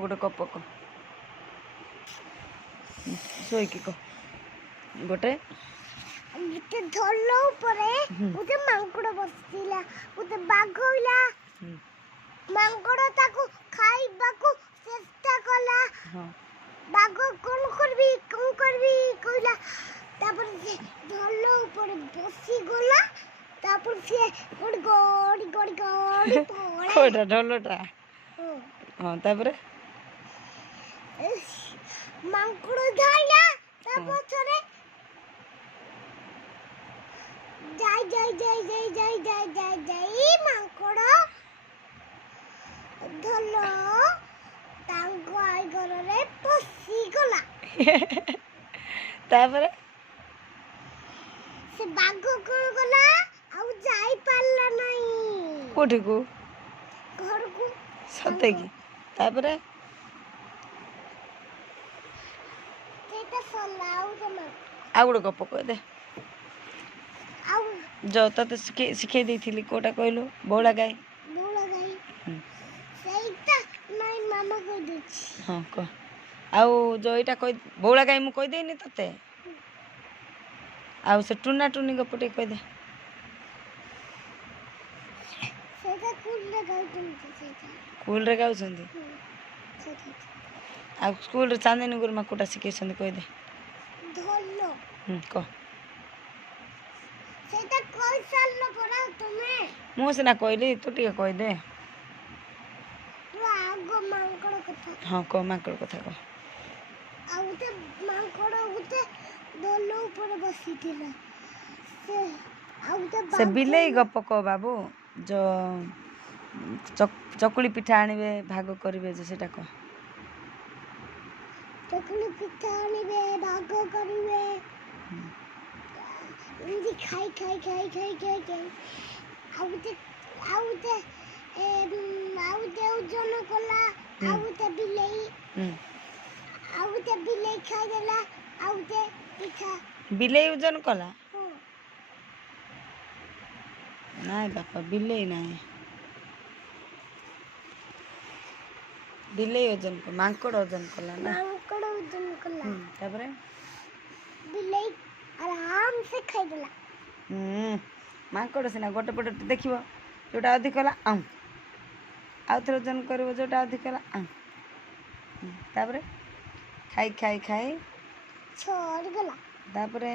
गोटे कप क शोईकी क गोटे गोटे धल ऊपरे गोटे मांकड़ बसिला गोटे बाघ होइला मांकड़ ताको खाइबाकू चेष्टा कला बाघ कोन करबी कहला तापर से धल ऊपर बसी गला तापर से गोड़ गोड़ गोड़ गोड़ पड़ा कोटा ढोलटा हां तापर मांकड़ धाइला तापर थरे जाई मांकड़ धल तांको आई घरे पसी गला तापर से बाघ कोन गला आउ जाई पारला नहीं कोठी को घर को सते की तापर तेता सलाउ जमा आ गोटे गप कह दे आउ जो तते सिखे देथिली कोटा कहलो बौला गाय बोला गई सेटा नहीं मामा को देछि हाँ कह आउ जो एटा कह बौला गाय मु कह देनी तते आउ से टुना टुनी गपटे कह दे सेटा कुल लगाउ तुम सेटा स्कूल रे गाउछंदी आ स्कूल रे चांदनी गुरुमा कोटा सिखेछंदी कह दे धल्लो कह सेटा कोई साल न पड़ा तुम्हें मु सिना कहली तू टिके कह दे आगो मांकड़ कथा हाँ कह माकड़ कथा कह आउ ते मांकड़ उते धल्लो ऊपर बसिथिला से आउ ते से बिलेई गप कह बाबू जो चकुली पिठा आनिबे भाग करिवे जे सेटा कह चकली पिठा आनिबे भाग करिवे इदी खाई आउते ओजन कला आउते बिलेई खाई देला आउते पिठा बिलेई ओजन कला नाय बापा बिलेई नाय बिलेई ओजन को मांकड़ ओजन कला ना मांकड़ ओजन कला तापरे बिलेई आराम से खाई देला मांकड़ सिना गोटे पटे देखिबो जोटा अधिक कला आउ थोड़ा ओजन करबो जोटा अधिक कला तापरे खाई छोड़ गला तापरे